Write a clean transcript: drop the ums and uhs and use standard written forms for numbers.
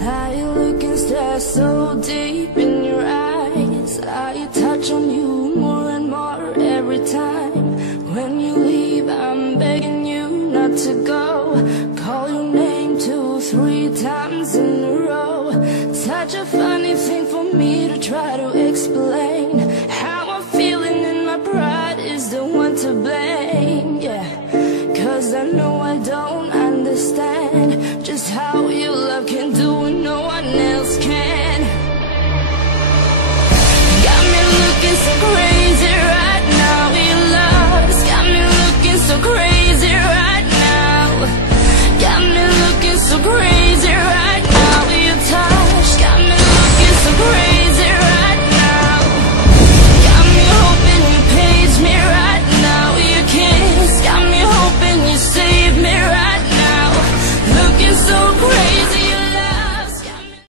I look and stare so deep in your eyes. I touch on you more and more every time. When you leave, I'm begging you not to go. Call your name 2-3 times in a row. Such a funny thing for me to try to